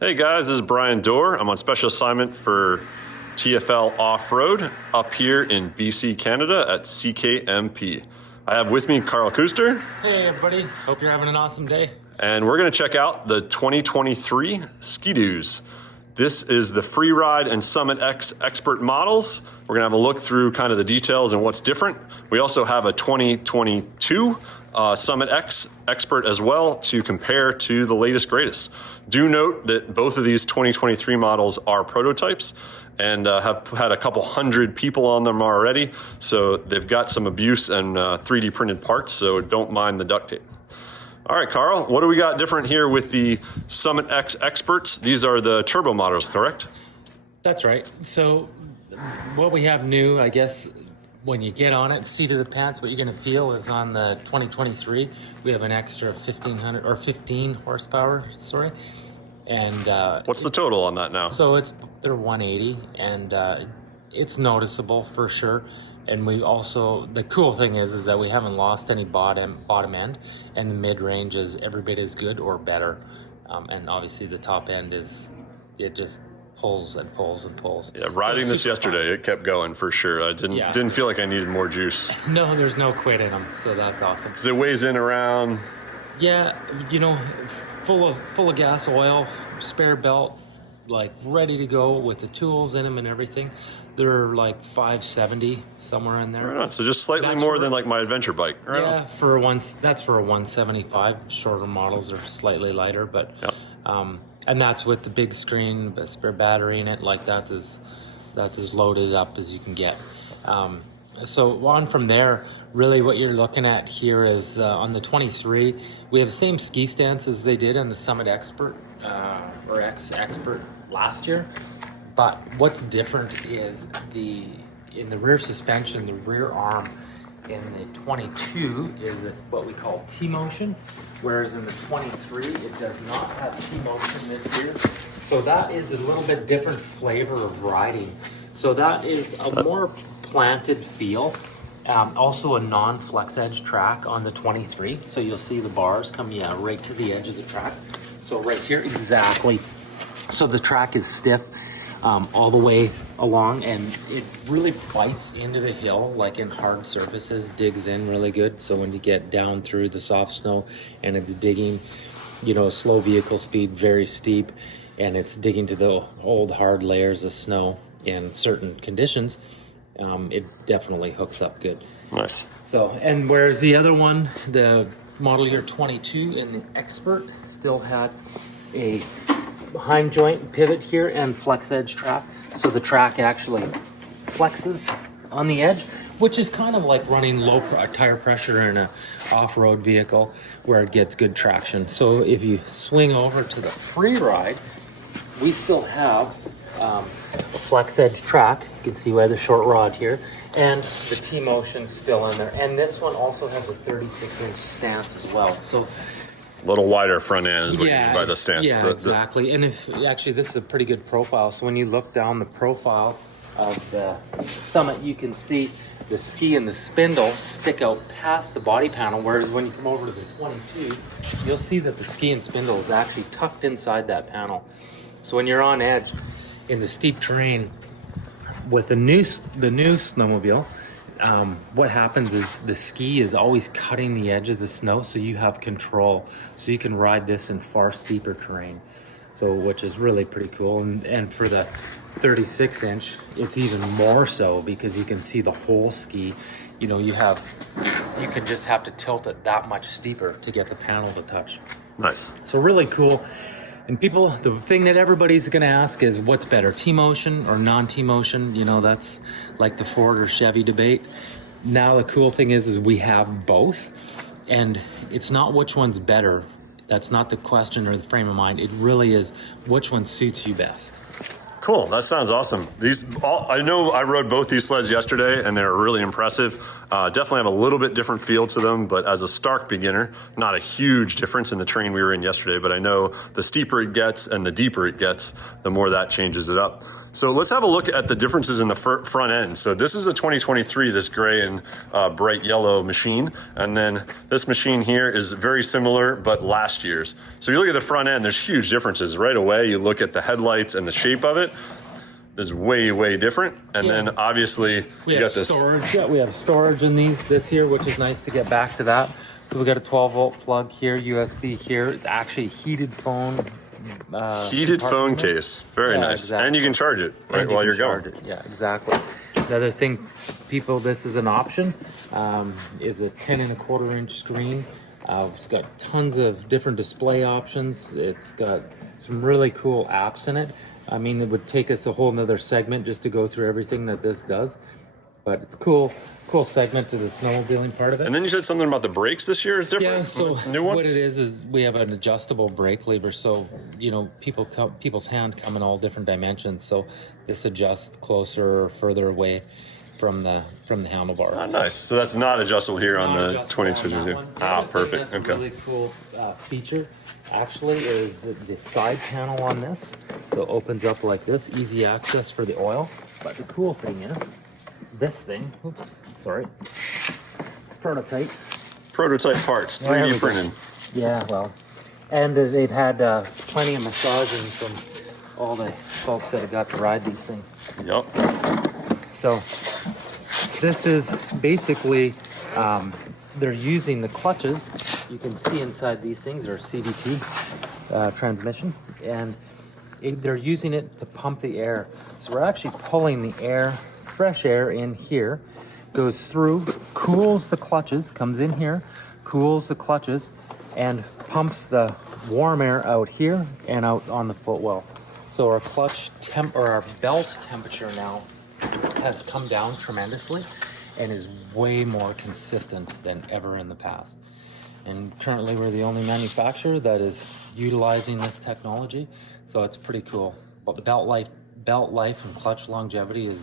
Hey guys, this is Brian Dorr. I'm on special assignment for TFL Off-Road up here in BC, Canada at CKMP. I have with me Carl Kuster. Hey everybody, hope you're having an awesome day. And we're gonna check out the 2023 skidoos. This is the Freeride and Summit X Expert models. We're gonna have a look through kind of the details and what's different. We also have a 2022 Summit X Expert as well to compare to the latest greatest. Do note that both of these 2023 models are prototypes and have had a couple hundred people on them already. So they've got some abuse and 3D printed parts, so don't mind the duct tape. All right, Carl, what do we got different here with the Summit X Experts? These are the turbo models, correct? That's right. So what we have new, I guess, when you get on it, seat of the pants, what you're going to feel is on the 2023, we have an extra 15 horsepower, sorry. And what's the total on that now? So they're 180, and it's noticeable for sure. And we also, the cool thing is that we haven't lost any bottom end, and the mid range is every bit as good or better. And obviously the top end it just pulls and pulls and pulls. Yeah, riding this yesterday, it kept going for sure. I didn't feel like I needed more juice. No, there's no quit in them, so that's awesome. Because it weighs in around. Yeah, you know, full of gas, oil, spare belt, like ready to go with the tools in them and everything. They're like 570 somewhere in there. Right on. So just slightly more than like my adventure bike. Right yeah, on. That's for a 175. Shorter models are slightly lighter, but yep. And that's with the big screen, a spare battery in it. Like that's as loaded up as you can get. So on from there, really what you're looking at here is on the 23, we have the same ski stance as they did on the Summit Expert or X Expert last year. But what's different is in the rear suspension, the rear arm in the 22 is what we call T-motion, whereas in the 23 it does not have T-motion this year. So that is a little bit different flavor of riding. So that is a more planted feel. Also a non-flex edge track on the 23. So you'll see the bars come right to the edge of the track. So right here, exactly. So the track is stiff all the way along, and it really bites into the hill like in hard surfaces, digs in really good. So when you get down through the soft snow and it's digging, slow vehicle speed, very steep, and it's digging to the old hard layers of snow in certain conditions, it definitely hooks up good. Nice. So, and whereas the other one, the model year 22 in the Expert, still had a behind joint pivot here and flex edge track. So the track actually flexes on the edge, which is kind of like running low tire pressure in an off-road vehicle where it gets good traction. So if you swing over to the Freeride, we still have a flex edge track. You can see by the short rod here, and the T-motion still in there. And this one also has a 36-inch stance as well. So a little wider front end is what you mean by the stance. Yeah, exactly. And actually this is a pretty good profile. So when you look down the profile of the Summit, you can see the ski and the spindle stick out past the body panel, whereas when you come over to the 22, you'll see that the ski and spindle is actually tucked inside that panel. So when you're on edge in the steep terrain with the new snowmobile, what happens is the ski is always cutting the edge of the snow, so you have control. So you can ride this in far steeper terrain, so which is really pretty cool. And for the 36-inch, it's even more so because you can see the whole ski. You could just have to tilt it that much steeper to get the panel to touch. Nice. So really cool. And people, the thing that everybody's going to ask is what's better, T-motion or non-T-motion? That's like the Ford or Chevy debate. Now the cool thing is we have both, and it's not which one's better. That's not the question or the frame of mind. It really is which one suits you best. Cool. That sounds awesome. I know I rode both these sleds yesterday and they're really impressive. Definitely have a little bit different feel to them, but as a Stark beginner, not a huge difference in the terrain we were in yesterday, but I know the steeper it gets and the deeper it gets, the more that changes it up. So let's have a look at the differences in the front end. So this is a 2023, this gray and bright yellow machine. And then this machine here is very similar, but last year's. So you look at the front end, there's huge differences. Right away, you look at the headlights and the shape of it. Is way, way different. And then obviously you got this storage. Yeah, we have storage in this here, which is nice to get back to that. So we got a 12-volt plug here, USB here. It's actually heated phone. Heated phone case. Very nice. Exactly. And you can charge it while you're going. Yeah, exactly. The other thing, people, this is an option, is a 10.25-inch screen. It's got tons of different display options. It's got some really cool apps in it. I mean, it would take us a whole nother segment just to go through everything that this does. But it's cool segment to the snowmobiling part of it. And then you said something about the brakes this year is different. Yeah, so new ones? What it is we have an adjustable brake lever. So, you know, people's hand come in all different dimensions. So this adjusts closer or further away from the handlebar. Oh, nice. So that's not adjustable here on the 2022. Perfect. Okay. Really cool feature actually is the side panel on this. So it opens up like this, easy access for the oil. But the cool thing is this thing. Oops, sorry. Prototype parts, 3D printed. Yeah, well, and they've had plenty of massaging from all the folks that have got to ride these things. Yep. So this is basically, they're using the clutches. You can see inside these things are CVT transmission, and they're using it to pump the air. So we're actually pulling the air, fresh air in here, goes through, cools the clutches, comes in here, cools the clutches, and pumps the warm air out here and out on the footwell. So our our belt temperature now has come down tremendously and is way more consistent than ever in the past. And currently we're the only manufacturer that is utilizing this technology, so it's pretty cool. But the belt life and clutch longevity is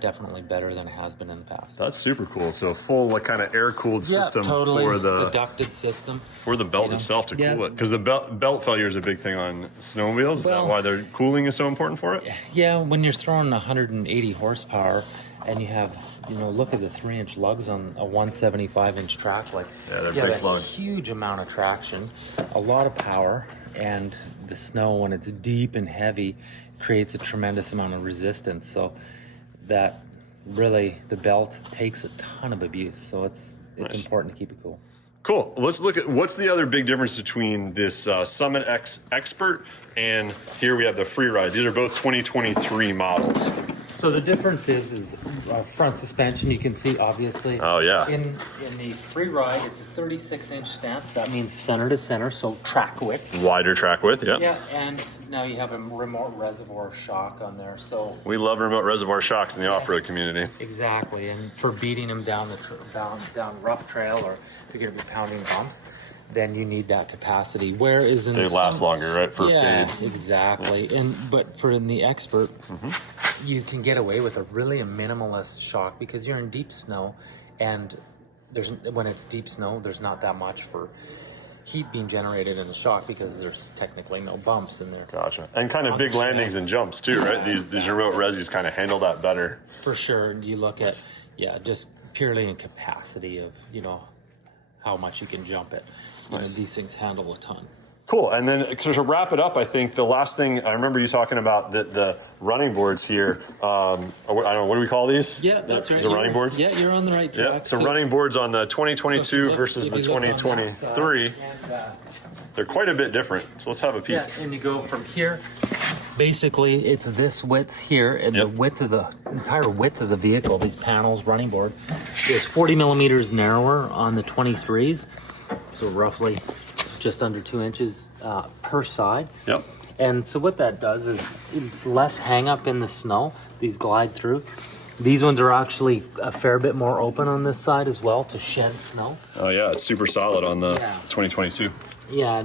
definitely better than it has been in the past. That's super cool. So a full kind of air-cooled system totally. For the it's a ducted system for the belt itself to cool it, because the belt failure is a big thing on snowmobiles. Is that why their cooling is so important for it? Yeah, when you're throwing 180 horsepower and you have, look at the 3-inch lugs on a 175-inch track, they're big lugs. Huge amount of traction, a lot of power, and the snow when it's deep and heavy creates a tremendous amount of resistance. So that really, the belt takes a ton of abuse. So it's nice. Important to keep it cool. Cool. Let's look at what's the other big difference between this Summit X Expert and here we have the Freeride. These are both 2023 models. So the difference is front suspension. You can see obviously. Oh yeah. In the Freeride, it's a 36-inch stance. That means center to center, so track width. Wider track width. Yeah. Yeah, and now you have a remote reservoir shock on there. So we love remote reservoir shocks in the off-road community. Exactly, and for beating them down down rough trail, or if you're going to be pounding bumps, then you need that capacity. Whereas in they last longer, right? For fade. Exactly. But in the Expert, you can get away with a minimalist shock because you're in deep snow, and when it's deep snow, there's not that much for heat being generated in the shock because there's technically no bumps in there. Gotcha. And kind of big landings and jumps too, right? These remote resis kind of handle that better. For sure. You look at just purely in capacity of how much you can jump it. These things handle a ton. Cool. And then to wrap it up, I think the last thing, I remember you talking about the running boards here. I don't know, what do we call these? Yeah, that's right. The running boards? Yeah, you're on the right track. Yeah, so running boards on the 2022 versus the 2023. They're quite a bit different. So let's have a peek. Yeah, and you go from here. Basically, it's this width here, and the entire width of the vehicle, these panels, running board, is 40 millimeters narrower on the 23s. So roughly just under 2 inches per side. Yep. And so what that does is it's less hang up in the snow. These glide through. These ones are actually a fair bit more open on this side as well to shed snow. Oh yeah, it's super solid on the 2022. Yeah,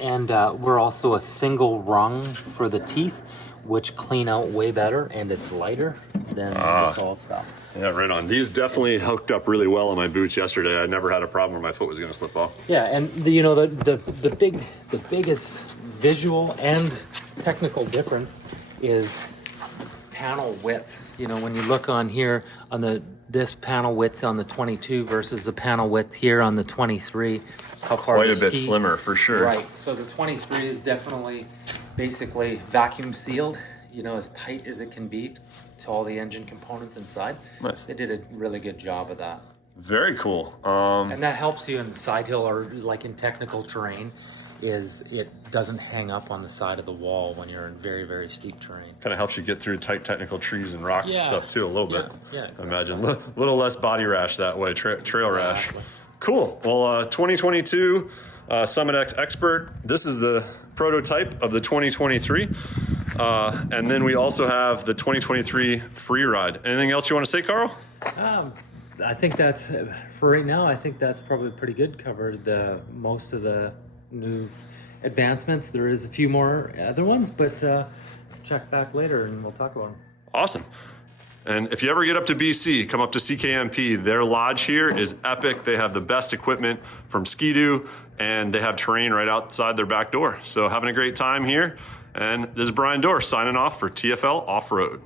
and we're also a single rung for the teeth, which clean out way better, and it's lighter. than this all stuff. Yeah, right on. These definitely hooked up really well on my boots yesterday. I never had a problem where my foot was going to slip off. Yeah, and the biggest visual and technical difference is panel width. When you look on here on this panel width on the 22 versus the panel width here on the 23, how far Quite to a bit ski. slimmer for sure. Right. So the 23 is definitely basically vacuum sealed, as tight as it can be to all the engine components inside. Nice. They did a really good job of that. Very cool. And that helps you in side hill or like in technical terrain, is it doesn't hang up on the side of the wall when you're in very, very steep terrain. Kind of helps you get through tight technical trees and rocks and stuff too, a little bit. Yeah, exactly. I imagine. A little less body rash that way, trail rash. Exactly. Cool. Well, 2022 Summit X Expert. This is the prototype of the 2023. And then we also have the 2023 Free Ride. Anything else you want to say, Carl? I think that's, for right now, I think that's probably pretty good. Covered most of the new advancements. There is a few more other ones, but check back later and we'll talk about them. Awesome. And if you ever get up to BC, come up to CKMP. Their lodge here is epic. They have the best equipment from skidoo, and they have terrain right outside their back door. So having a great time here. And this is Brian Dorr signing off for TFL Off-Road.